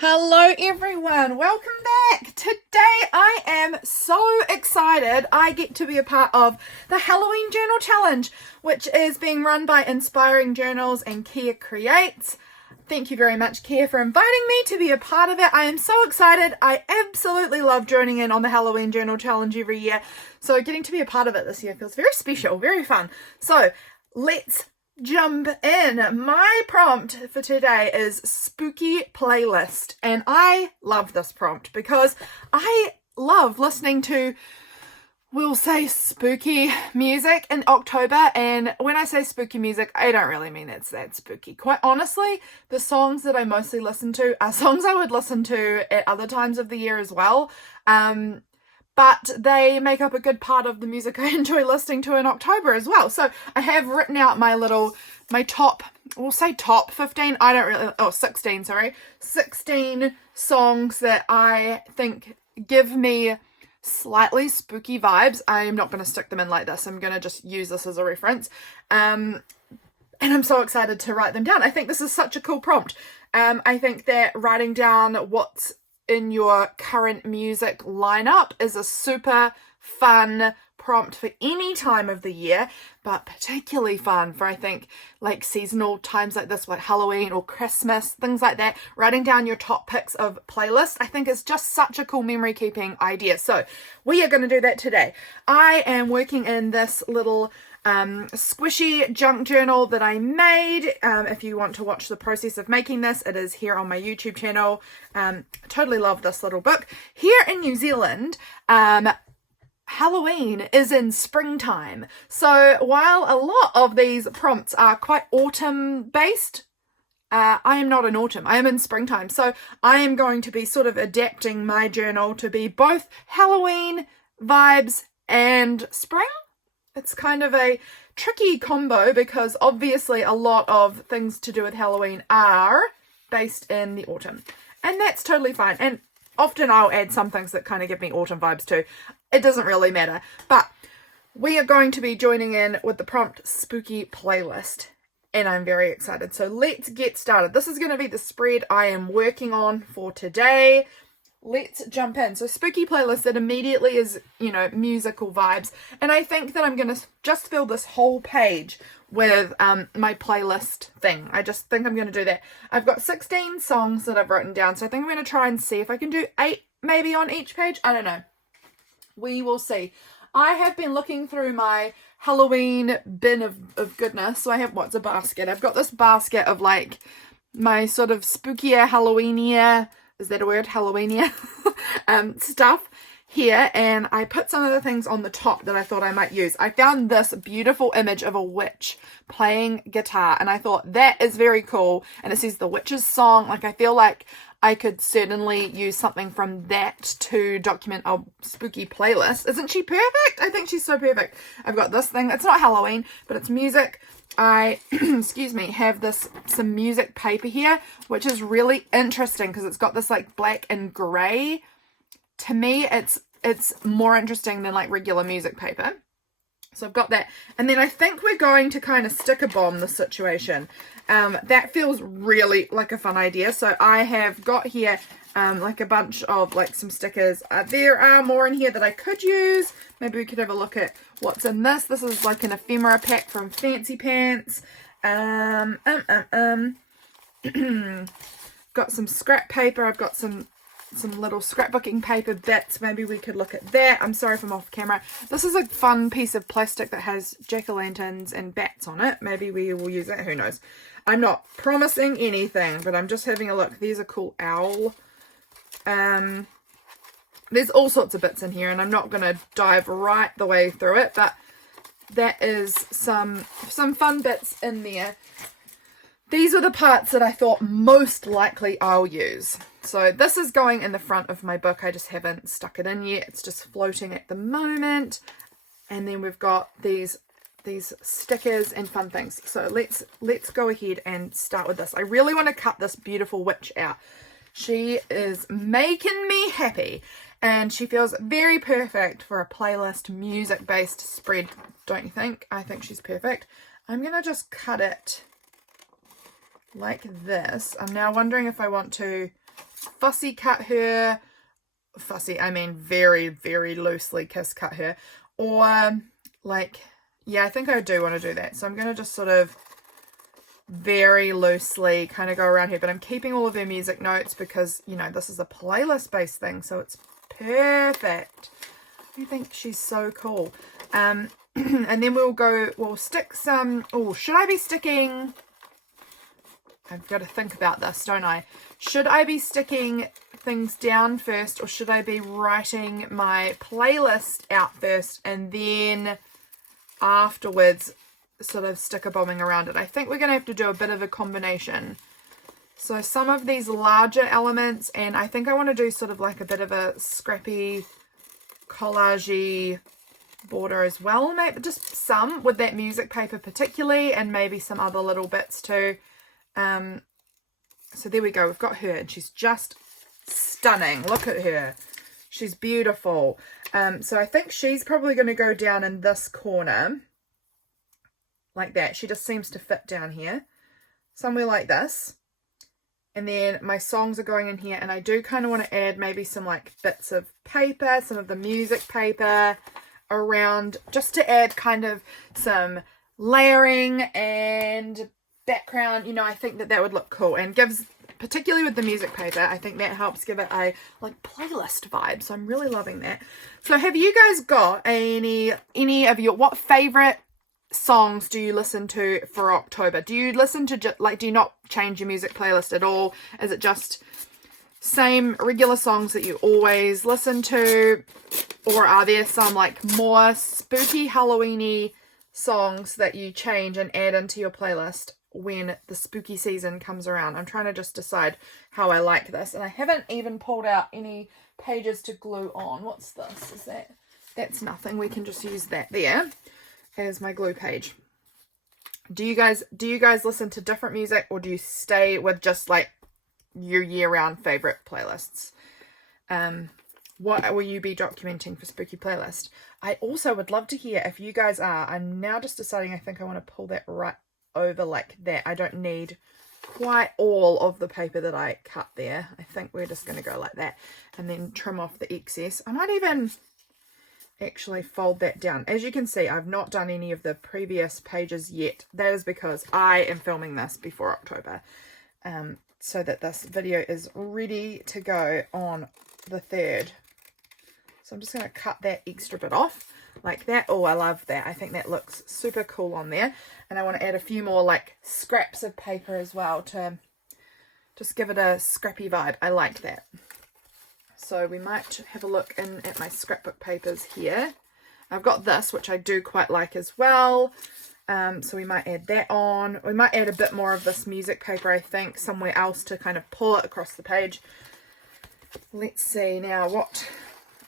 Hello everyone, welcome back. Today I am so excited I get to be a part of the Halloween Journal Challenge, which is being run by Inspiring Journals and Kia Creates. Thank you very much, Kia, for inviting me to be a part of it. I am so excited. I absolutely love joining in on the Halloween Journal Challenge every year. So getting to be a part of it this year feels very special, very fun. So let's jump in. My prompt for today is spooky playlist, and I love this prompt because I love listening to, we'll say, spooky music in October. And when I say spooky music, I don't really mean it's that spooky. Quite honestly, the songs that I mostly listen to are songs I would listen to at other times of the year as well. But they make up a good part of the music I enjoy listening to in October as well. So I have written out my top, we'll say top 15, 16 songs that I think give me slightly spooky vibes. I'm not going to stick them in like this. I'm going to just use this as a reference. And I'm so excited to write them down. I think this is such a cool prompt. I think that writing down what's in your current music lineup is a super fun prompt for any time of the year, but particularly fun for, I think, like seasonal times like this, like Halloween or Christmas, things like that. Writing down your top picks of playlists, I think, is just such a cool memory keeping idea. So we are going to do that today. I am working in this little squishy junk journal that I made. If you want to watch the process of making this, it is here on my YouTube channel. Totally love this little book. Here in New Zealand, Halloween is in springtime. So while a lot of these prompts are quite autumn based, I am not in autumn. I am in springtime. So I am going to be sort of adapting my journal to be both Halloween vibes and spring. It's kind of a tricky combo because obviously a lot of things to do with Halloween are based in the autumn. And that's totally fine. And often I'll add some things that kind of give me autumn vibes too. It doesn't really matter. But we are going to be joining in with the prompt spooky playlist. And I'm very excited. So let's get started. This is going to be the spread I am working on for today. Let's jump in. So spooky playlist, that immediately is, musical vibes. And I think that I'm going to just fill this whole page with my playlist thing. I just think I'm going to do that. I've got 16 songs that I've written down. So I think I'm going to try and see if I can do 8 maybe on each page. I don't know. We will see. I have been looking through my Halloween bin of goodness. So I have, what's a basket? I've got this basket of like my sort of spookier, Halloweenier, is that a word? Halloweenia stuff here, and I put some of the things on the top that I thought I might use. I found this beautiful image of a witch playing guitar, and I thought that is very cool, and it says the witch's song. Like, I feel like I could certainly use something from that to document a spooky playlist. Isn't she perfect? I think she's so perfect. I've got this thing. It's not Halloween, but it's music. I, excuse me, have some music paper here, which is really interesting because it's got this like black and grey. To me, it's more interesting than like regular music paper. So I've got that. And then I think we're going to kind of sticker bomb the situation. That feels really like a fun idea. So I have got here like a bunch of like some stickers. There are more in here that I could use. Maybe we could have a look at what's in this. This is like an ephemera pack from Fancy Pants. Got some scrap paper. I've got some little scrapbooking paper bits. Maybe we could look at that. I'm sorry if I'm off camera. This is a fun piece of plastic that has jack-o'-lanterns and bats on it. Maybe we will use it. Who knows? I'm not promising anything, but I'm just having a look. There's a cool owl. There's all sorts of bits in here, and I'm not going to dive right the way through it, but that is some fun bits in there. These are the parts that I thought most likely I'll use. So this is going in the front of my book. I just haven't stuck it in yet. It's just floating at the moment. And then we've got these stickers and fun things. So let's go ahead and start with this. I really want to cut this beautiful witch out. She is making me happy, and she feels very perfect for a playlist music-based spread, don't you think? I think she's perfect. I'm going to just cut it like this. I'm now wondering if I want to fussy cut her, fussy, I mean very, very loosely kiss cut her, or like, yeah, I think I do want to do that. So I'm going to just sort of very loosely kind of go around here, but I'm keeping all of her music notes because, you know, this is a playlist based thing, so it's perfect. I think she's so cool. And then we'll stick some, oh, should I be sticking, I've got to think about this, don't I? Should I be sticking things down first, or should I be writing my playlist out first and then afterwards sort of sticker bombing around it? I think we're going to have to do a bit of a combination. So some of these larger elements, and I think I want to do sort of like a bit of a scrappy collagey border as well, maybe just some with that music paper particularly, and maybe some other little bits too. So there we go, we've got her, and she's just stunning. Look at her, she's beautiful. So I think she's probably going to go down in this corner like that. She just seems to fit down here somewhere like this, and then my songs are going in here, and I do kind of want to add maybe some like bits of paper, some of the music paper around, just to add kind of some layering and background. You know, I think that would look cool, and gives, particularly with the music paper, I think that helps give it a like playlist vibe. So I'm really loving that. So have you guys got any of your, what favorite songs do you listen to for October? Do you listen to like, do you not change your music playlist at all? Is it just same regular songs that you always listen to, or are there some like more spooky Halloweeny songs that you change and add into your playlist when the spooky season comes around? I'm trying to just decide how I like this, and I haven't even pulled out any pages to glue on. What's this? Is that's nothing. We can just use that there as my glue page. Do you guys listen to different music, or do you stay with just like your year-round favorite playlists? What will you be documenting for spooky playlist? I also would love to hear if you guys are. I'm now just deciding, I think I want to pull that right over like that. I don't need quite all of the paper that I cut there. I think we're just going to go like that and then trim off the excess. I might even actually fold that down. As you can see, I've not done any of the previous pages yet. That is because I am filming this before October, so that this video is ready to go on the 3rd. So I'm just going to cut that extra bit off like that. Oh, I love that. I think that looks super cool on there. And I want to add a few more like scraps of paper as well to just give it a scrappy vibe. I like that. So we might have a look in at my scrapbook papers here. I've got this, which I do quite like as well. So we might add that on. We might add a bit more of this music paper, I think, somewhere else to kind of pull it across the page. Let's see now, what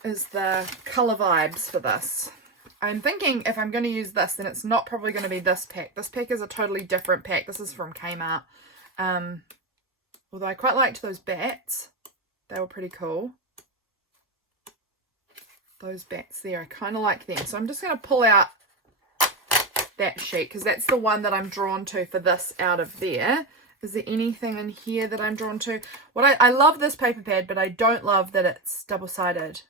is the colour vibes for this? I'm thinking if I'm going to use this, then it's not probably going to be this pack. This pack is a totally different pack. This is from Kmart. Although I quite liked those bats. They were pretty cool. Those bats there, I kind of like them. So I'm just going to pull out that sheet because that's the one that I'm drawn to for this out of there. Is there anything in here that I'm drawn to? What I love this paper pad, but I don't love that it's double-sided.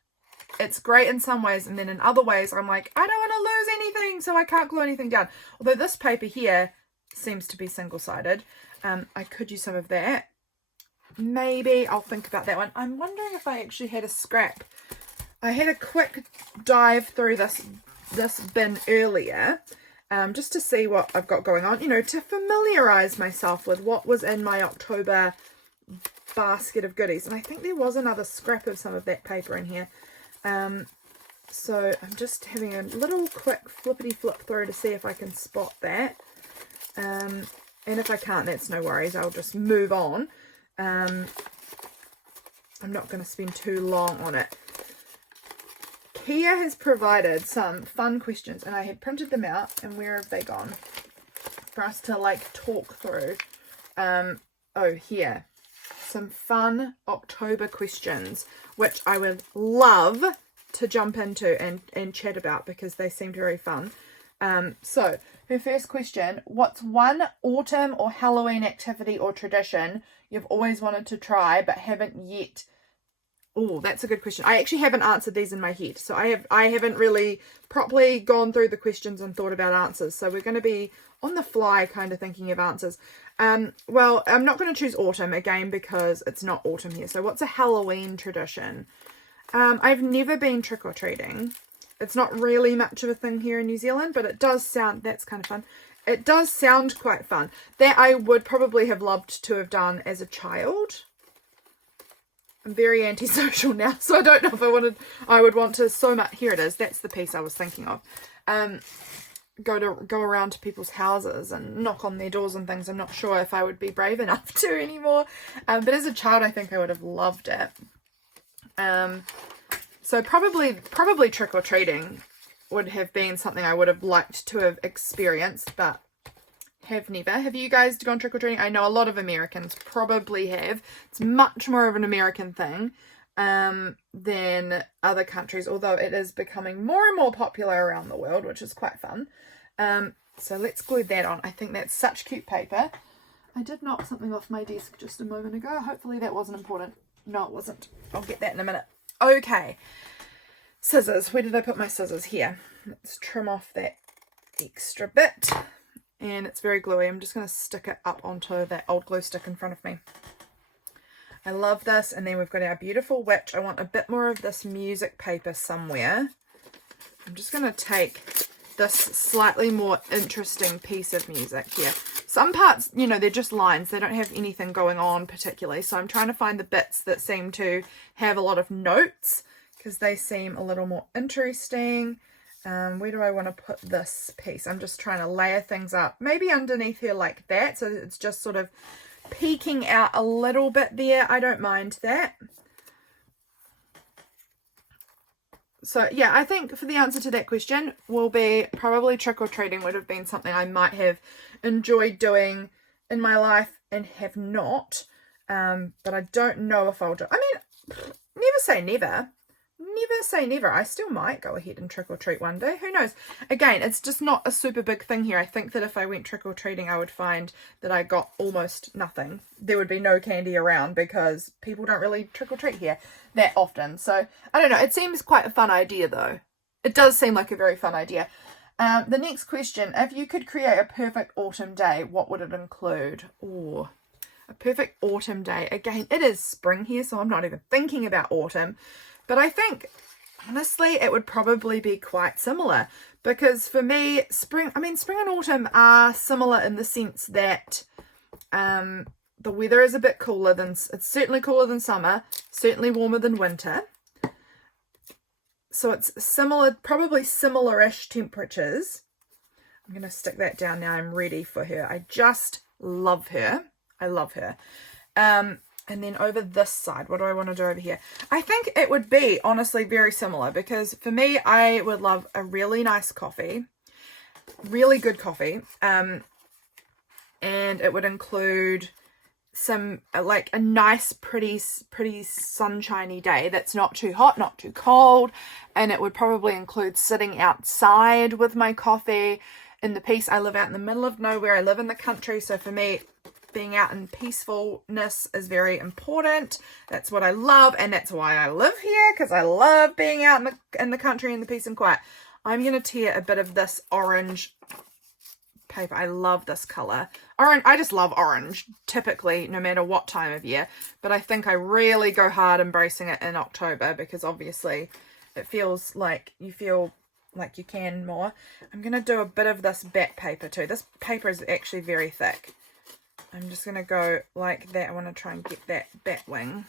It's great in some ways, and then in other ways I'm like, I don't want to lose anything, so I can't glue anything down. Although this paper here seems to be single-sided. I could use some of that. Maybe I'll think about that one. I'm wondering if I actually had a scrap. I had a quick dive through this bin earlier, just to see what I've got going on, you know, to familiarise myself with what was in my October basket of goodies. And I think there was another scrap of some of that paper in here. So I'm just having a little quick flippity flip through to see if I can spot that. And if I can't, that's no worries. I'll just move on. I'm not going to spend too long on it. Kia has provided some fun questions, and I had printed them out, and where have they gone? For us to like talk through. Oh, here. Some fun October questions, which I would love to jump into and chat about because they seemed very fun. So Her first question, what's one autumn or Halloween activity or tradition you've always wanted to try but haven't yet? Oh, that's a good question. I actually haven't answered these in my head. So I haven't really properly gone through the questions and thought about answers. So we're going to be on the fly kind of thinking of answers. Well, I'm not going to choose autumn again because it's not autumn here. So what's a Halloween tradition? I've never been trick-or-treating. It's not really much of a thing here in New Zealand, but it does sound, that's kind of fun. It does sound quite fun. That I would probably have loved to have done as a child. I'm very antisocial now, so I don't know if I would want to so much. Here it is. That's the piece I was thinking of. Go around to people's houses and knock on their doors and things. I'm not sure if I would be brave enough to anymore. But as a child, I think I would have loved it. So probably trick-or-treating would have been something I would have liked to have experienced, but have never. Have you guys gone trick-or-treating? I know a lot of Americans probably have. It's much more of an American thing than other countries, although it is becoming more and more popular around the world, which is quite fun. So let's glue that on. I think that's such cute paper. I did knock something off my desk just a moment ago. Hopefully that wasn't important. No, it wasn't. I'll get that in a minute. Okay. Scissors. Where did I put my scissors? Here. Let's trim off that extra bit. And it's very gluey. I'm just going to stick it up onto that old glue stick in front of me. I love this. And then we've got our beautiful witch. I want a bit more of this music paper somewhere. I'm just going to take this slightly more interesting piece of music here. Some parts, you know, they're just lines. They don't have anything going on particularly. So I'm trying to find the bits that seem to have a lot of notes because they seem a little more interesting. Where do I want to put this piece? I'm just trying to layer things up. Maybe underneath here like that. So it's just sort of peeking out a little bit there. I don't mind that. So yeah, I think for the answer to that question will be probably trick-or-treating would have been something I might have enjoyed doing in my life and have not. But I don't know if I'll do. I mean, never say never. Never say never. I still might go ahead and trick-or-treat one day. Who knows? Again, it's just not a super big thing here. I think that if I went trick-or-treating, I would find that I got almost nothing. There would be no candy around because people don't really trick-or-treat here that often. So, I don't know. It seems quite a fun idea, though. It does seem like a very fun idea. The next question, if you could create a perfect autumn day, what would it include? Oh, a perfect autumn day. Again, it is spring here, so I'm not even thinking about autumn. But I think, honestly, it would probably be quite similar because for me, spring and autumn are similar in the sense that the weather is a bit cooler it's certainly cooler than summer, certainly warmer than winter. So it's similar, probably similar-ish temperatures. I'm going to stick that down now. I'm ready for her. I just love her. I love her. And then over this side, what do I want to do over here? I think it would be, honestly, very similar because for me, I would love a really nice coffee, really good coffee. And it would include some, like a nice, pretty sunshiny day that's not too hot, not too cold. And it would probably include sitting outside with my coffee in the peace. I live out in the middle of nowhere. I live in the country. So for me, being out in peacefulness is very important. That's what I love, and that's why I live here, because I love being out in the country in the peace and quiet. I'm going to tear a bit of this orange paper. I love this color. Orange. I just love orange, typically, no matter what time of year. But I think I really go hard embracing it in October, because obviously it feels like you feel like you can more. I'm going to do a bit of this bat paper too. This paper is actually very thick. I'm just going to go like that. I want to try and get that bat wing.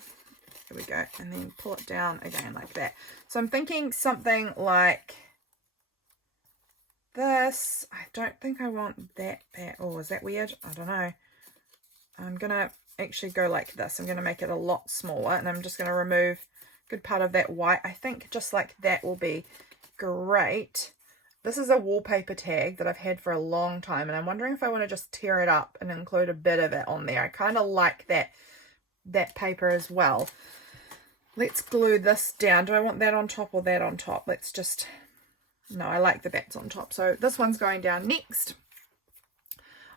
There we go. And then pull it down again like that. So I'm thinking something like this. I don't think I want that bat. Oh, is that weird? I don't know. I'm going to actually go like this. I'm going to make it a lot smaller. And I'm just going to remove a good part of that white. I think just like that will be great. This is a wallpaper tag that I've had for a long time, and I'm wondering if I want to just tear it up and include a bit of it on there. I kind of like that paper as well. Let's glue this down. Do I want that on top or that on top? Let's just... No, I like the bats on top. So this one's going down next.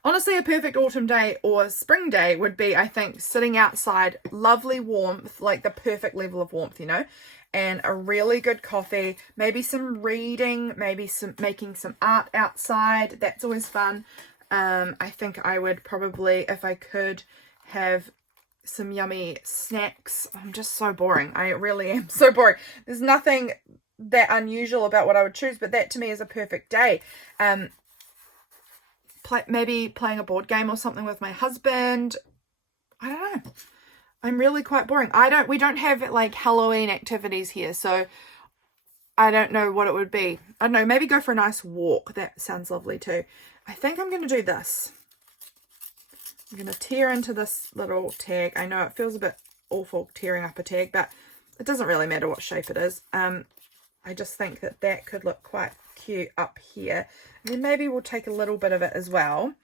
Honestly, a perfect autumn day or spring day would be, I think, sitting outside, lovely warmth, like the perfect level of warmth, you know, and a really good coffee, maybe some reading, maybe some making some art outside. That's always fun. I think I would probably, if I could, have some yummy snacks. I'm just so boring. I really am so boring. There's nothing that unusual about what I would choose, but that to me is a perfect day. Maybe playing a board game or something with my husband. I don't know. I'm really quite boring. We don't have like Halloween activities here, so I don't know what it would be. I don't know, maybe go for a nice walk. That sounds lovely too. I think I'm going to do this. I'm going to tear into this little tag. I know it feels a bit awful tearing up a tag, but it doesn't really matter what shape it is. I just think that that could look quite cute up here. And then maybe we'll take a little bit of it as well.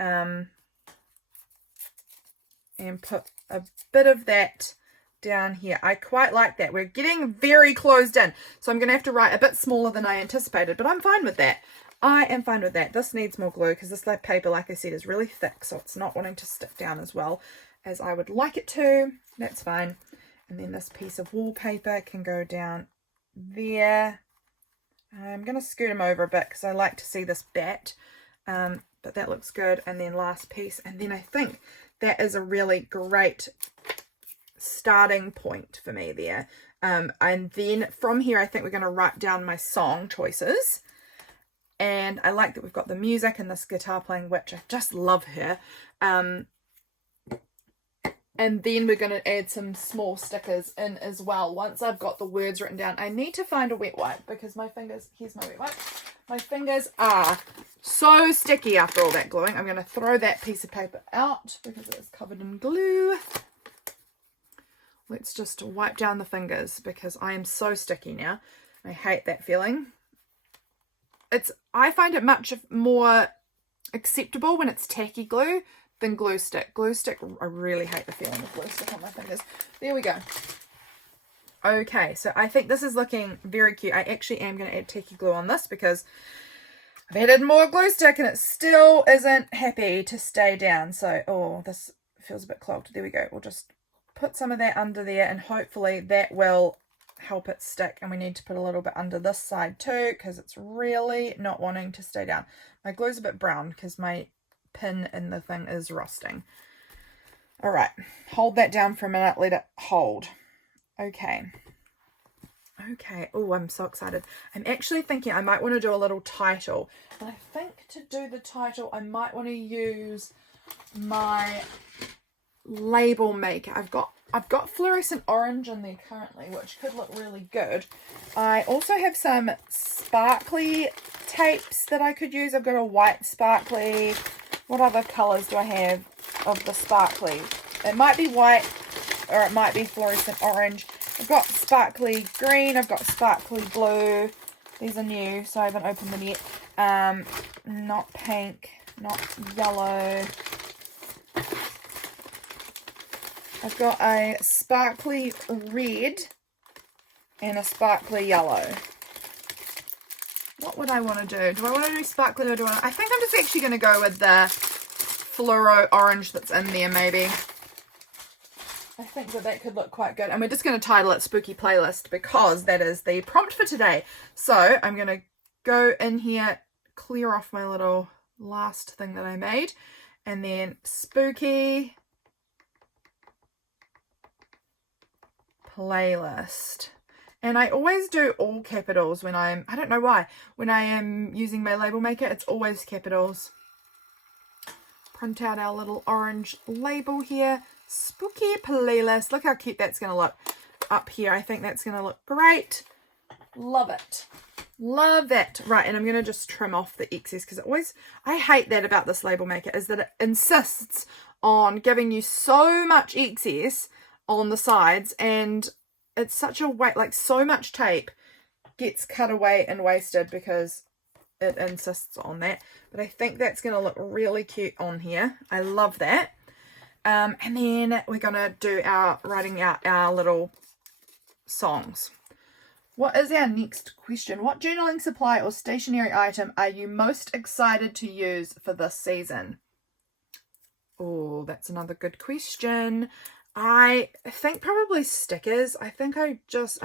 And put a bit of that down here. I quite like that. We're getting very closed in. So I'm going to have to write a bit smaller than I anticipated, but I'm fine with that. I am fine with that. This needs more glue because this paper, like I said, is really thick, so it's not wanting to stick down as well as I would like it to. That's fine. And then this piece of wallpaper can go down there. I'm going to scoot them over a bit because I like to see this bat, but that looks good. And then last piece, and then I think that is a really great starting point for me there. And then from here, I think we're going to write down my song choices. And I like that we've got the music and this guitar playing witch. I just love her. And then we're going to add some small stickers in as well. Once I've got the words written down, I need to find a wet wipe because my fingers, here's my wet wipe. My fingers are so sticky after all that gluing. I'm going to throw that piece of paper out because it is covered in glue. Let's just wipe down the fingers because I am so sticky now. I hate that feeling. I find it much more acceptable when it's tacky glue than glue stick. Glue stick, I really hate the feeling of glue stick on my fingers. There we go. Okay, so I think this is looking very cute. I actually am going to add tacky glue on this because I've added more glue stick and it still isn't happy to stay down. So, oh, this feels a bit clogged. There we go. We'll just put some of that under there and hopefully that will help it stick. And we need to put a little bit under this side too because it's really not wanting to stay down. My glue's a bit brown because my pin in the thing is rusting. All right, hold that down for a minute, let it hold. Okay. Oh, I'm so excited. I'm actually thinking I might want to do a little title, and I think to do the title I might want to use my label maker. I've got fluorescent orange in there currently, which could look really good. I also have some sparkly tapes that I could use. I've got a white sparkly. What other colours do I have of the sparkly? It might be white or it might be fluorescent orange. I've got sparkly green. I've got sparkly blue. These are new, so I haven't opened them yet. Not pink, not yellow. I've got a sparkly red and a sparkly yellow. What would I want to do? Do I want to do sparkly or do I think I'm just actually going to go with the fluoro orange that's in there maybe. I think that could look quite good. And we're just going to title it Spooky Playlist because that is the prompt for today. So I'm going to go in here, clear off my little last thing that I made, and then Spooky Playlist. And I always do all capitals when I don't know why, when I am using my label maker, it's always capitals. Print out our little orange label here. Spooky Playlist. Look how cute that's going to look up here. I think that's going to look great. Love it. Love that. Right, and I'm going to just trim off the excess because I hate that about this label maker is that it insists on giving you so much excess on the sides, and it's such a weight, like so much tape gets cut away and wasted because it insists on that. But I think that's going to look really cute on here. I love that. And then we're going to do writing out our little songs. What is our next question? What journaling supply or stationery item are you most excited to use for this season? Oh, that's another good question. I think probably stickers. I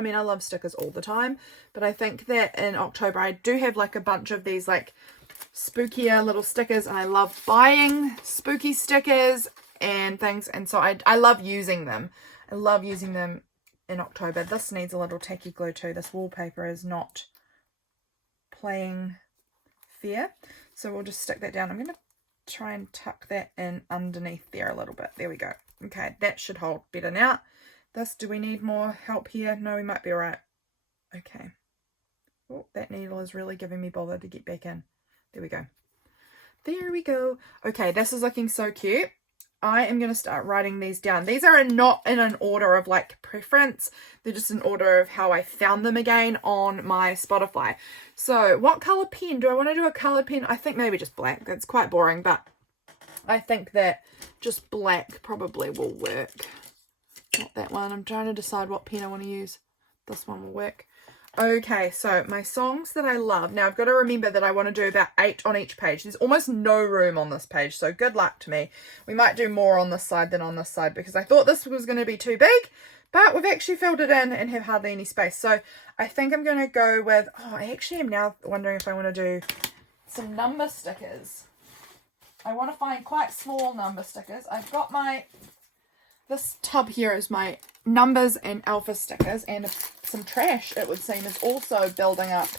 mean, I love stickers all the time, but I think that in October I do have like a bunch of these like spookier little stickers, and I love buying spooky stickers and things, and so I love using them. I love using them in October. This needs a little tacky glue too. This wallpaper is not playing fair, so we'll just stick that down. I'm going to try and tuck that in underneath there a little bit. There we go. Okay, that should hold better now. This, do we need more help here? No, we might be all right. Okay. Oh, that needle is really giving me bother to get back in. There we go. There we go. Okay, this is looking so cute. I am going to start writing these down. These are not in an order of like preference. They're just in order of how I found them again on my Spotify. So what color pen? Do I want to do a colored pen? I think maybe just black. It's quite boring, but I think that just black probably will work. Not that one. I'm trying to decide what pen I want to use. This one will work. Okay, so my songs that I love. Now, I've got to remember that I want to do about 8 on each page. There's almost no room on this page, so good luck to me. We might do more on this side than on this side because I thought this was going to be too big, but we've actually filled it in and have hardly any space. So I think I'm going to go with, oh, I actually am now wondering if I want to do some number stickers. I want to find quite small number stickers. I've got this tub here is my numbers and alpha stickers, and some trash, it would seem, is also building up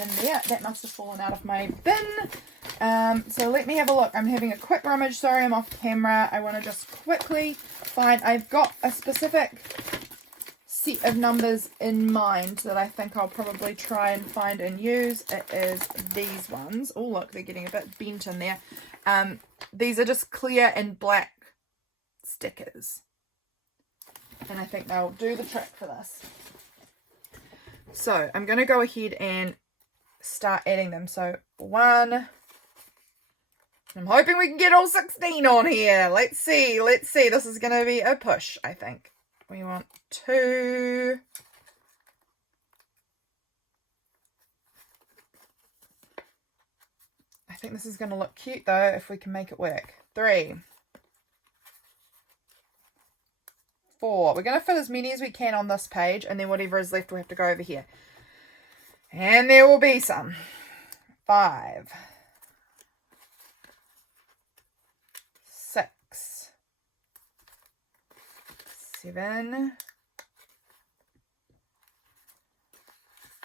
in there. That must have fallen out of my bin. So let me have a look. I'm having a quick rummage. Sorry, I'm off camera. I want to just quickly find, I've got a specific set of numbers in mind that I think I'll probably try and find and use. It is these ones. Oh, look, they're getting a bit bent in there. These are just clear and black stickers, and I think they'll do the trick for this. So I'm going to go ahead and start adding them. So 1, I'm hoping we can get all 16 on here. Let's see. This is going to be a push, I think. We want 2, I think this is going to look cute though if we can make it work. 3, 4. We're going to fit as many as we can on this page, and then whatever is left we'll have to go over here. And there will be some. 5, 6, 7,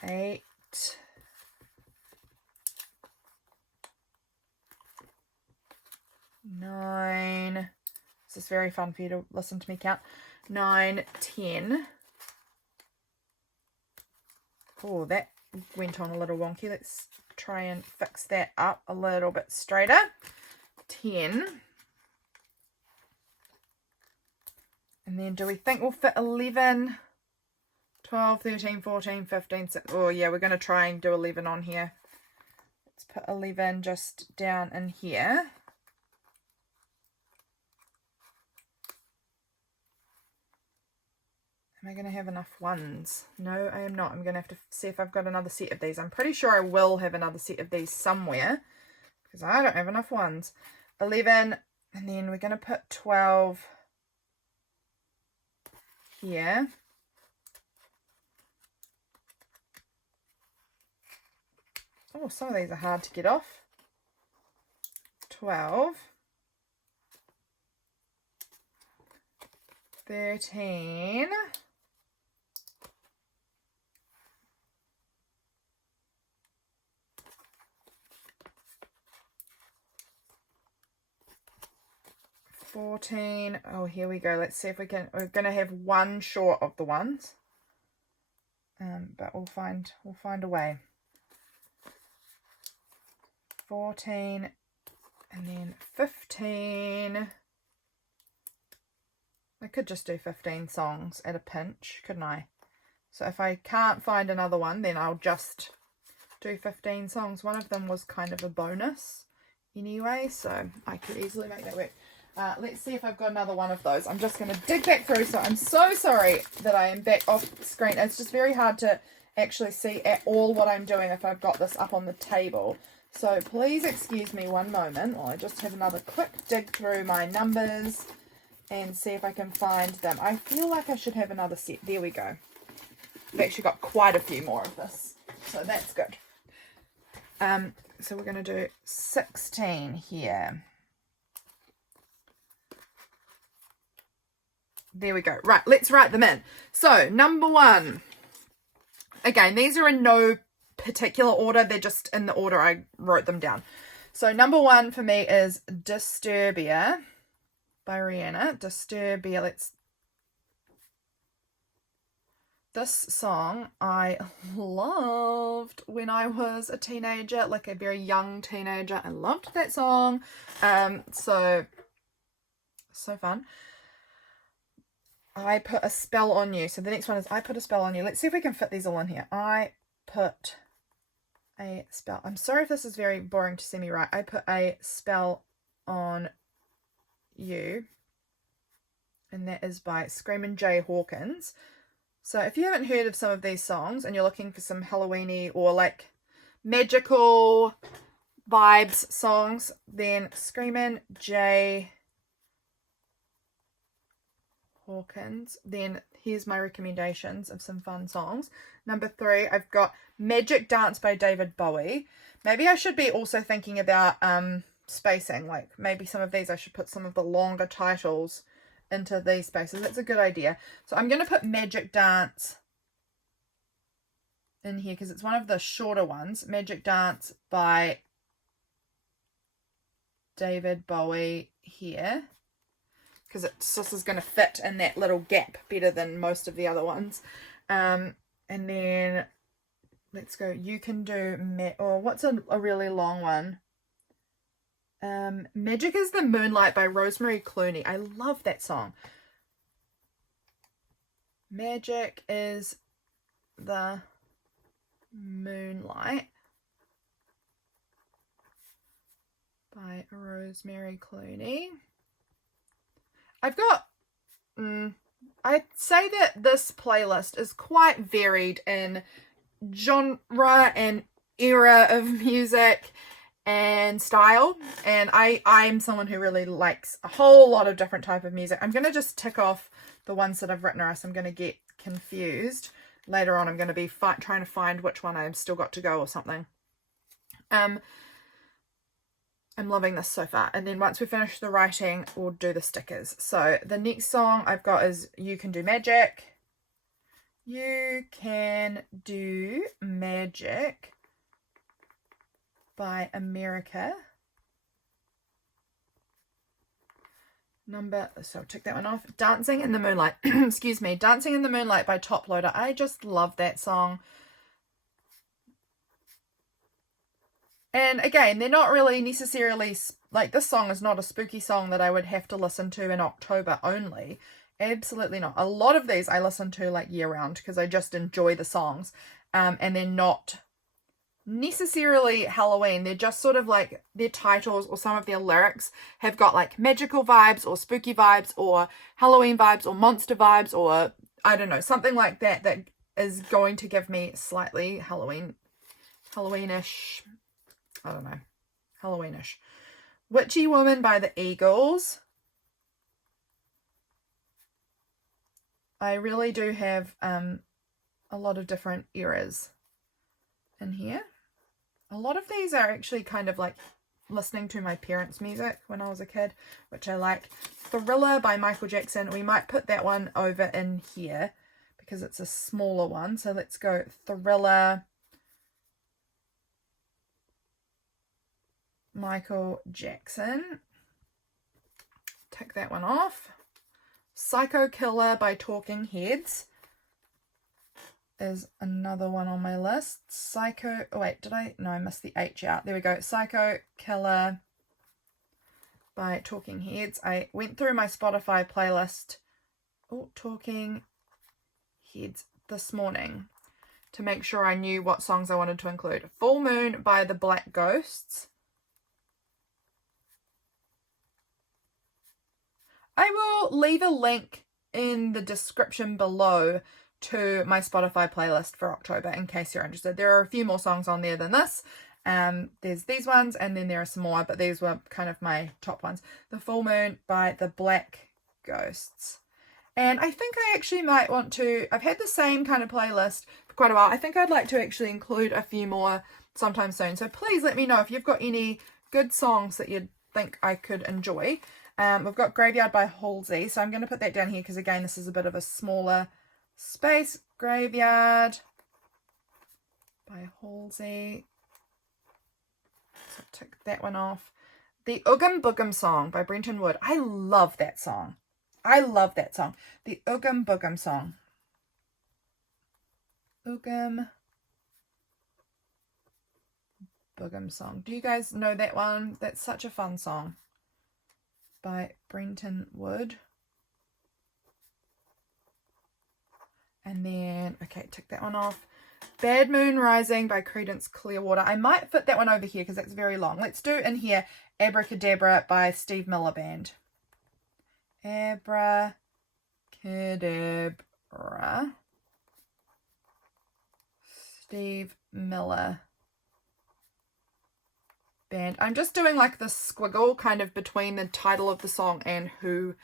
8, 9. This is very fun for you to listen to me count. 9, 10. Oh, that went on a little wonky. Let's try and fix that up a little bit straighter. 10. And then do we think we'll fit 11, 12, 13, 14, 15, 16. Oh yeah, we're going to try and do 11 on here. Let's put 11 just down in here. Am I going to have enough ones? No, I am not. I'm going to have to see if I've got another set of these. I'm pretty sure I will have another set of these somewhere because I don't have enough ones. 11, and then we're going to put 12 here. Oh, some of these are hard to get off. 12. 13. 14. Oh, here we go. Let's see if we can. We're going to have one short of the ones, but we'll find a way. 14, and then 15. I could just do 15 songs at a pinch, couldn't I? So if I can't find another one, then I'll just do 15 songs. One of them was kind of a bonus anyway, so I could easily make that work. Let's see if I've got another one of those. I'm just going to dig back through. So I'm so sorry that I am back off screen. It's just very hard to actually see at all what I'm doing if I've got this up on the table. So please excuse me one moment while I just have another quick dig through my numbers and see if I can find them. I feel like I should have another set. There we go. I've actually got quite a few more of this, so that's good. So we're going to do 16 here. There we go. Right, let's write them in. So, number 1. Again, these are in no particular order. They're just in the order I wrote them down. So, number 1 for me is Disturbia by Rihanna. Disturbia. This song I loved when I was a teenager, like a very young teenager. I loved that song. So fun. I Put a Spell on You. So the next one is I Put a Spell on You. Let's see if we can fit these all in here. I put a spell. I'm sorry if this is very boring to see me write. I put a spell on you. And that is by Screamin' Jay Hawkins. So if you haven't heard of some of these songs and you're looking for some Halloween-y or like magical vibes songs, then Screamin' Jay Hawkins. Then here's my recommendations of some fun songs. Number 3, I've got Magic Dance by David Bowie. Maybe I should be also thinking about spacing. Like maybe some of these I should put some of the longer titles into these spaces. That's a good idea. So I'm going to put Magic Dance in here because it's one of the shorter ones. Magic Dance by David Bowie here, because it just is going to fit in that little gap better than most of the other ones. And then let's go. You Can Do what's a really long one? Magic is the Moonlight by Rosemary Clooney. I love that song. Magic is the Moonlight by Rosemary Clooney. I've got I'd say that this playlist is quite varied in genre and era of music and style, and I'm someone who really likes a whole lot of different type of music. I'm going to just tick off the ones that I've written, or else I'm going to get confused later on. I'm going to be trying to find which one I've still got to go or something. I'm loving this so far, and then once we finish the writing we'll do the stickers. So the next song I've got is You Can Do Magic. You Can Do Magic by America. So tick that one off. Dancing in the Moonlight. Excuse me. Dancing in the Moonlight by Top Loader. I just love that song. And again, they're not really necessarily, like, this song is not a spooky song that I would have to listen to in October only. Absolutely not. A lot of these I listen to like year round because I just enjoy the songs. And they're not necessarily Halloween. They're just sort of like their titles or some of their lyrics have got like magical vibes or spooky vibes or Halloween vibes or monster vibes or I don't know, something like that that is going to give me slightly Halloweenish, I don't know, Halloweenish. Witchy Woman by the Eagles. I really do have a lot of different eras in here. A lot of these are actually kind of like listening to my parents' music when I was a kid, which I like. Thriller by Michael Jackson. We might put that one over in here because it's a smaller one. So let's go Thriller, Michael Jackson. Tick that one off. Psycho Killer by Talking Heads is another one on my list. I missed the H out. There we go. Psycho Killer by Talking Heads. I went through my Spotify playlist, Talking Heads, this morning to make sure I knew what songs I wanted to include. Full Moon by the Black Ghosts. I will leave a link in the description below to my Spotify playlist for October in case you're interested. There are a few more songs on there than this, There's these ones, and then there are some more, but these were kind of my top ones. The Full Moon by the Black Ghosts. And I think I actually might want to, I've had the same kind of playlist for quite a while. I think I'd like to actually include a few more sometime soon. So please let me know if you've got any good songs that you'd think I could enjoy. We've got Graveyard by Halsey, so I'm going to put that down here because, again, this is a bit of a smaller space. Graveyard by Halsey. So tick that one off. The Oogum Boogum song by Brenton Wood. I love that song. I love that song. The Oogum Boogum song. Oogum Boogum song. Do you guys know that one? That's such a fun song. By Brenton Wood. And then, okay, tick that one off. Bad Moon Rising by Creedence Clearwater. I might fit that one over here because that's very long. Let's do in here Abracadabra by Steve Miller Band. Abracadabra. Steve Miller Band. I'm just doing like the squiggle kind of between the title of the song and who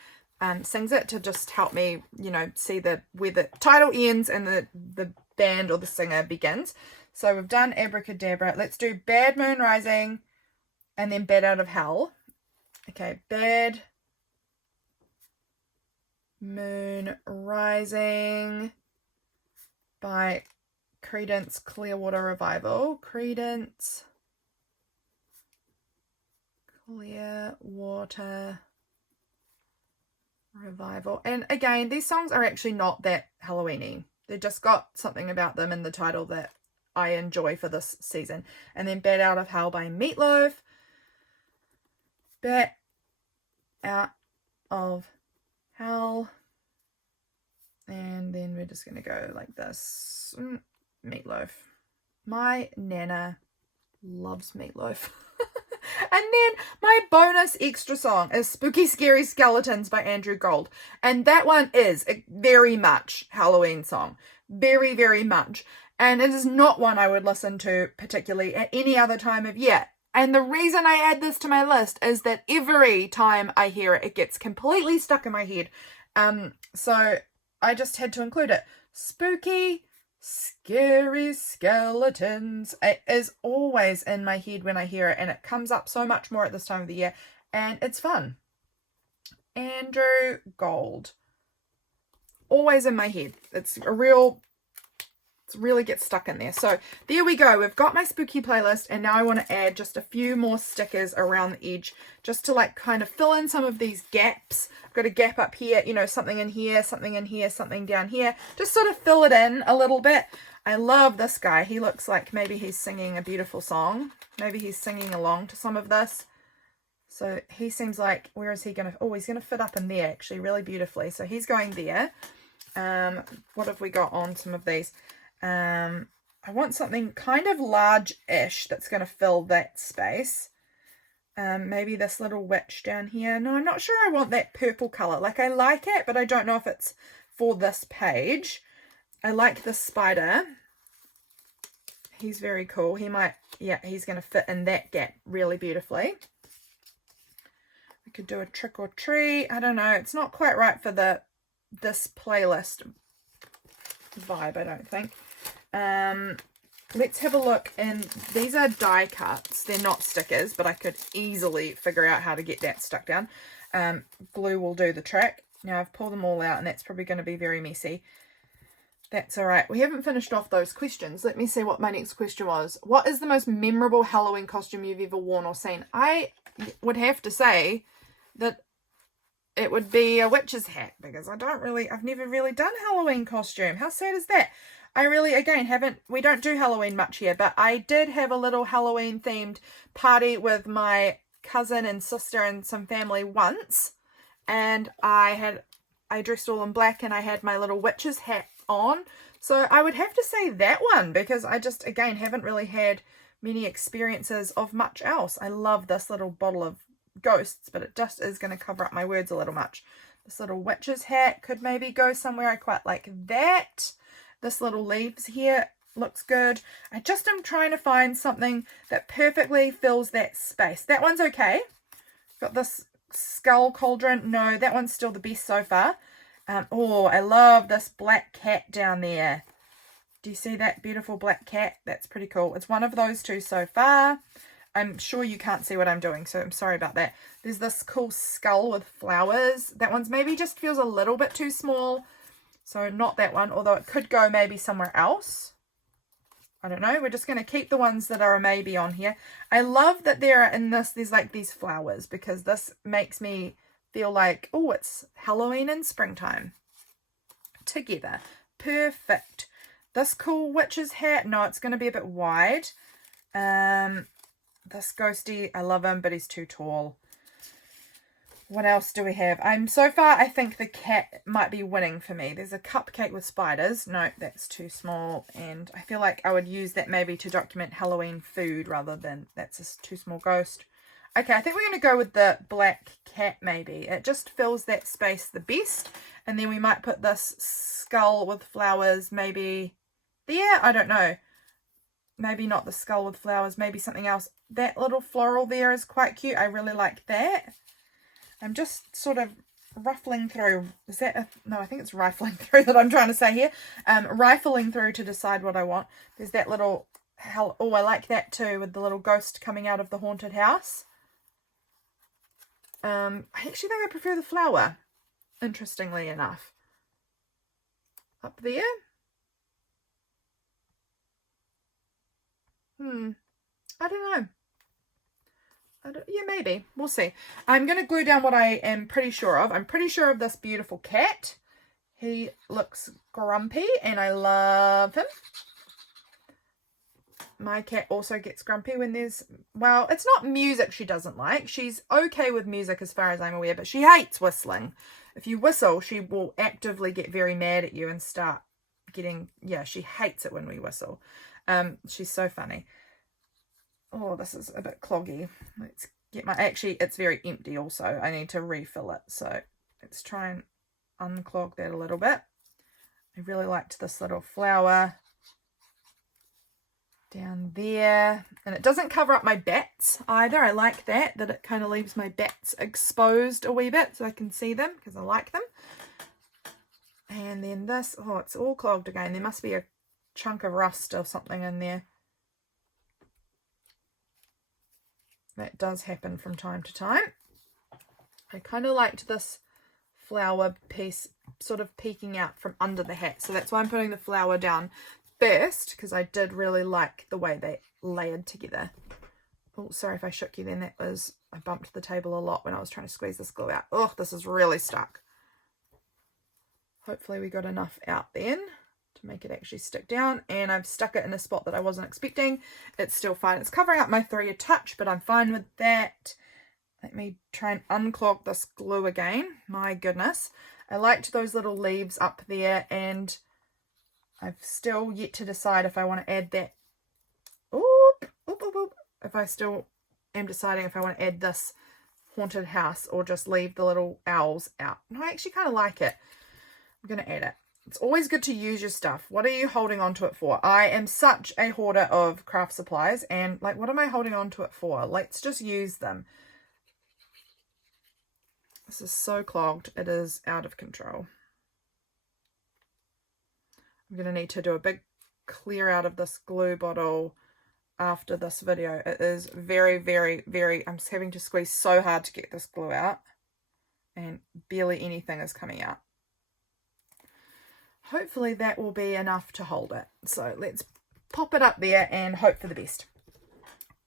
sings it to just help me, you know, see where the title ends and the band or the singer begins. So we've done Abracadabra. Let's do Bad Moon Rising and then Bad Out of Hell. Okay, Bad Moon Rising by Creedence Clearwater Revival. Creedence Clearwater Revival. And again, these songs are actually not that Halloween-y. They've just got something about them in the title that I enjoy for this season. And then Bad Out of Hell by Meatloaf. Bad Out of Hell. And then we're just going to go like this. Meatloaf. My Nana loves Meatloaf. And then my bonus extra song is Spooky Scary Skeletons by Andrew Gold. And that one is a very much Halloween song. Very, very much. And it is not one I would listen to particularly at any other time of year. And the reason I add this to my list is that every time I hear it, it gets completely stuck in my head. So I just had to include it. Spooky Scary Skeletons. It is always in my head when I hear it, and it comes up so much more at this time of the year, and it's fun. Andrew Gold. Always in my head. It really gets stuck in there. So there we go. We've got my spooky playlist, and now I want to add just a few more stickers around the edge just to like kind of fill in some of these gaps. I've got a gap up here, you know, something in here, something in here, something down here. Just sort of fill it in a little bit. I love this guy. He looks like maybe he's singing a beautiful song. Maybe he's singing along to some of this. So he seems like, where is he going to, oh, he's going to fit up in there actually really beautifully. So he's going there. What have we got on some of these? I want something kind of large-ish that's going to fill that space. Maybe this little witch down here. No, I'm not sure I want that purple colour. Like, I like it, but I don't know if it's for this page. I like the spider. He's very cool. He might, yeah, he's going to fit in that gap really beautifully. We could do a trick or treat. I don't know. It's not quite right for this playlist vibe, I don't think. Let's have a look, and these are die cuts. They're not stickers, but I could easily figure out how to get that stuck down. Glue will do the trick. Now I've pulled them all out, and that's probably going to be very messy. That's all right. We haven't finished off those questions. Let me see what my next question was. What is the most memorable Halloween costume you've ever worn or seen? I would have to say that it would be a witch's hat, because I've never really done Halloween costume. How sad is that? I really, again, we don't do Halloween much here, but I did have a little Halloween themed party with my cousin and sister and some family once, and I dressed all in black and I had my little witch's hat on. So I would have to say that one, because I just, again, haven't really had many experiences of much else. I love this little bottle of ghosts, but it just is going to cover up my words a little much. This little witch's hat could maybe go somewhere. I quite like that. This little leaves here looks good. I just am trying to find something that perfectly fills that space. That one's okay. Got this skull cauldron. No, that one's still the best so far. Oh, I love this black cat down there. Do you see that beautiful black cat? That's pretty cool. It's one of those two so far. I'm sure you can't see what I'm doing, so I'm sorry about that. There's this cool skull with flowers. That one's maybe just feels a little bit too small. So not that one, although it could go maybe somewhere else. I don't know. We're just going to keep the ones that are a maybe on here. I love that there are in this, there's like these flowers, because this makes me feel like, oh, it's Halloween and springtime together. Perfect. This cool witch's hat. No, it's going to be a bit wide. This ghosty, I love him, but he's too tall. What else do we have? So far, I think the cat might be winning for me. There's a cupcake with spiders. No, that's too small. And I feel like I would use that maybe to document Halloween food rather than that's a too small ghost. Okay, I think we're going to go with the black cat maybe. It just fills that space the best. And then we might put this skull with flowers maybe there. I don't know. Maybe not the skull with flowers. Maybe something else. That little floral there is quite cute. I really like that. I'm just sort of ruffling through. Is that no, I think it's rifling through that I'm trying to say here. Rifling through to decide what I want. There's that little oh, I like that too, with the little ghost coming out of the haunted house. I actually think I prefer the flower, interestingly enough. Up there. I don't know. Yeah, maybe. We'll see. I'm going to glue down what I am pretty sure of. I'm pretty sure of this beautiful cat. He looks grumpy and I love him. My cat also gets grumpy when there's, well, it's not music she doesn't like. She's okay with music as far as I'm aware, but she hates whistling. If you whistle, she will actively get very mad at you and start getting, yeah, she hates it when we whistle. She's so funny. Oh, this is a bit cloggy. Let's get my, actually, it's very empty also. I need to refill it. So let's try and unclog that a little bit. I really liked this little flower down there. And it doesn't cover up my bats either. I like that it kind of leaves my bats exposed a wee bit so I can see them because I like them. And then this, oh, it's all clogged again. There must be a chunk of rust or something in there. That does happen from time to time. I kind of liked this flower piece sort of peeking out from under the hat. So that's why I'm putting the flower down first, because I did really like the way they layered together. Oh, sorry if I shook you then. I bumped the table a lot when I was trying to squeeze this glue out. Oh, this is really stuck. Hopefully we got enough out then to make it actually stick down, and I've stuck it in a spot that I wasn't expecting. It's still fine. It's covering up my 3 a touch, but I'm fine with that. Let me try and unclog this glue again. My goodness. I liked those little leaves up there, and I've still yet to decide if I want to add that. If I still am deciding if I want to add this haunted house or just leave the little owls out. No, I actually kind of like it. I'm going to add it. It's always good to use your stuff. What are you holding on to it for? I am such a hoarder of craft supplies, and like, what am I holding on to it for? Let's just use them. This is so clogged. It is out of control. I'm going to need to do a big clear out of this glue bottle after this video. It is very, very, very, I'm having to squeeze so hard to get this glue out, and barely anything is coming out. Hopefully that will be enough to hold it. So let's pop it up there and hope for the best.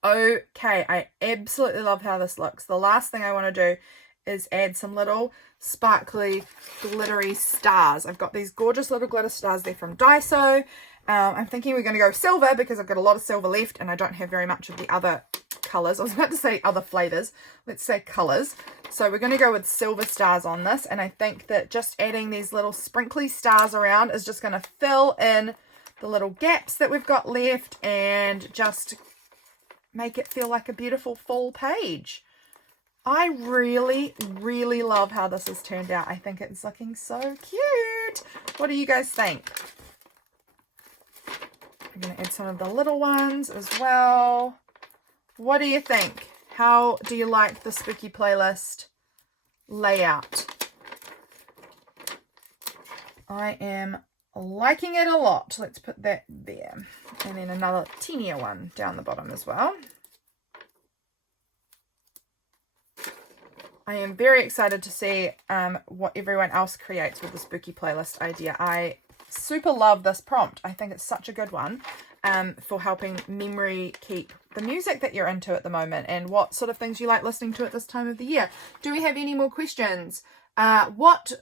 Okay, I absolutely love how this looks. The last thing I want to do is add some little sparkly glittery stars. I've got these gorgeous little glitter stars there from Daiso. I'm thinking we're going to go silver because I've got a lot of silver left and I don't have very much of the other colours. I was about to say other flavours. Let's say colours. So we're going to go with silver stars on this, and I think that just adding these little sprinkly stars around is just going to fill in the little gaps that we've got left and just make it feel like a beautiful full page. I really, really love how this has turned out. I think it's looking so cute. What do you guys think? I'm going to add some of the little ones as well. What do you think? How do you like the spooky playlist layout? I am liking it a lot. Let's put that there. And then another teenier one down the bottom as well. I am very excited to see what everyone else creates with the spooky playlist idea. I super love this prompt. I think it's such a good one for helping memory keep the music that you're into at the moment and what sort of things you like listening to at this time of the year. Do we have any more questions? What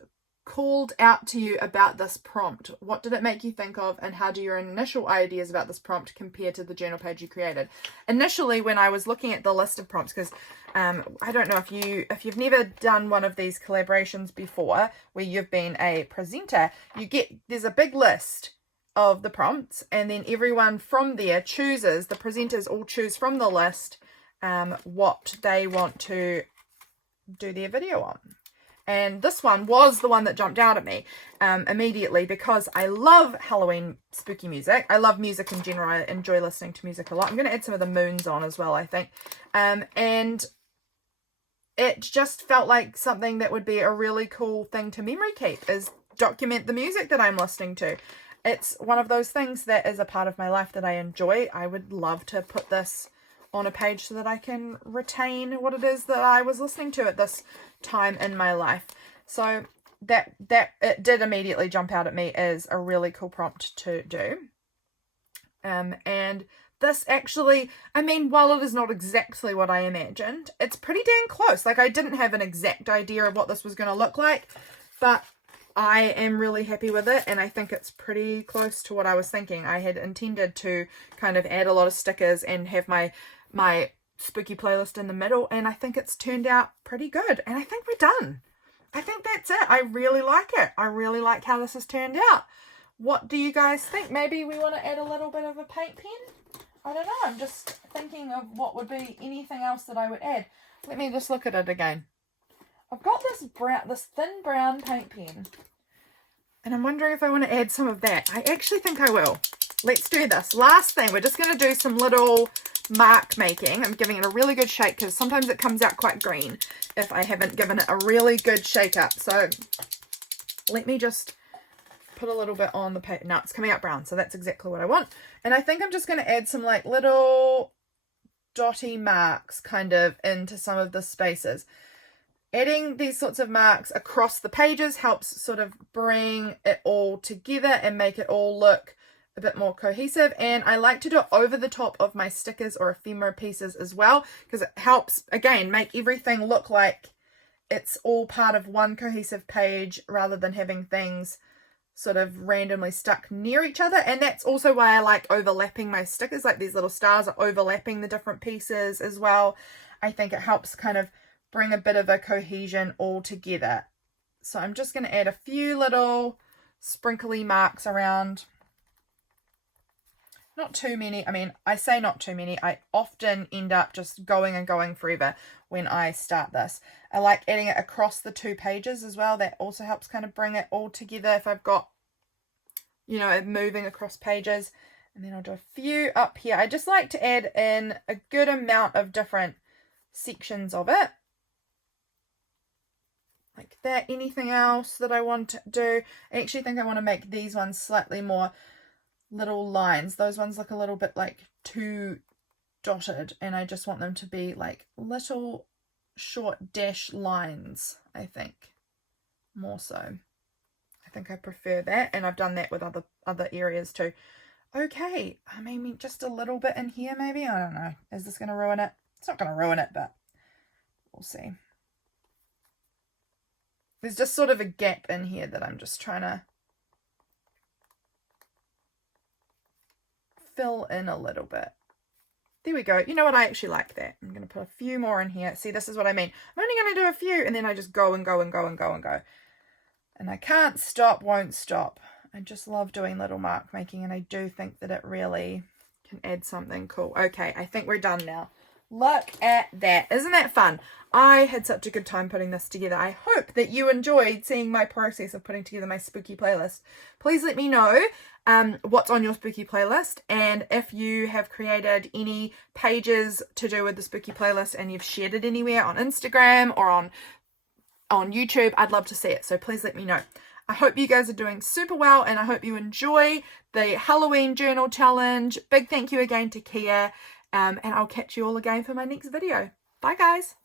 called out to you about this prompt? What did it make you think of, and how do your initial ideas about this prompt compare to the journal page you created? Initially, when I was looking at the list of prompts, because I don't know if you've never done one of these collaborations before where you've been a presenter, there's a big list of the prompts, and then everyone from there chooses, the presenters all choose from the list what they want to do their video on. And this one was the one that jumped out at me immediately, because I love Halloween spooky music. I love music in general. I enjoy listening to music a lot. I'm going to add some of the moons on as well, I think. And it just felt like something that would be a really cool thing to memory keep, is document the music that I'm listening to. It's one of those things that is a part of my life that I enjoy. I would love to put this on a page so that I can retain what it is that I was listening to at this time in my life. So that it did immediately jump out at me as a really cool prompt to do. And this actually, I mean, while it is not exactly what I imagined, it's pretty dang close. Like, I didn't have an exact idea of what this was going to look like, but I am really happy with it, and I think it's pretty close to what I was thinking. I had intended to kind of add a lot of stickers and have my spooky playlist in the middle, and I think it's turned out pretty good, and I think we're done. I think that's it. I really like it. I really like how this has turned out. What do you guys think? Maybe we want to add a little bit of a paint pen? I don't know. I'm just thinking of what would be anything else that I would add. Let me just look at it again. I've got this thin brown paint pen, and I'm wondering if I want to add some of that. I actually think I will. Let's do this. Last thing, we're just going to do some little mark making. I'm giving it a really good shake, because sometimes it comes out quite green if I haven't given it a really good shake up. So let me just put a little bit on the paper. No, it's coming out brown, so that's exactly what I want. And I think I'm just going to add some like little dotty marks kind of into some of the spaces. Adding these sorts of marks across the pages helps sort of bring it all together and make it all look a bit more cohesive. And I like to do it over the top of my stickers or ephemera pieces as well, because it helps, again, make everything look like it's all part of one cohesive page rather than having things sort of randomly stuck near each other. And that's also why I like overlapping my stickers, like these little stars are overlapping the different pieces as well. I think it helps kind of bring a bit of a cohesion all together. So I'm just going to add a few little sprinkly marks around. Not too many. I mean, I say not too many. I often end up just going and going forever when I start this. I like adding it across the two pages as well. That also helps kind of bring it all together if I've got, you know, it moving across pages. And then I'll do a few up here. I just like to add in a good amount of different sections of it. Like that. Anything else that I want to do? I actually think I want to make these ones slightly more little lines. Those ones look a little bit like too dotted, and I just want them to be like little short dash lines. I think more so. I think I prefer that, and I've done that with other areas too. Okay, I mean, just a little bit in here maybe. I don't know. Is this going to ruin it? It's not going to ruin it, but we'll see. There's just sort of a gap in here that I'm just trying to fill in a little bit. There we go. You know what? I actually like that. I'm going to put a few more in here. See, this is what I mean. I'm only going to do a few, and then I just go and go and go and go and go. And I can't stop, won't stop. I just love doing little mark making, and I do think that it really can add something cool. Okay, I think we're done now. Look at that. Isn't that fun? I had such a good time putting this together. I hope that you enjoyed seeing my process of putting together my spooky playlist. Please let me know what's on your spooky playlist, and if you have created any pages to do with the spooky playlist and you've shared it anywhere on Instagram or on YouTube, I'd love to see it, so please let me know. I hope you guys are doing super well, and I hope you enjoy the Halloween journal challenge. Big thank you again to Kia, and I'll catch you all again for my next video. Bye guys.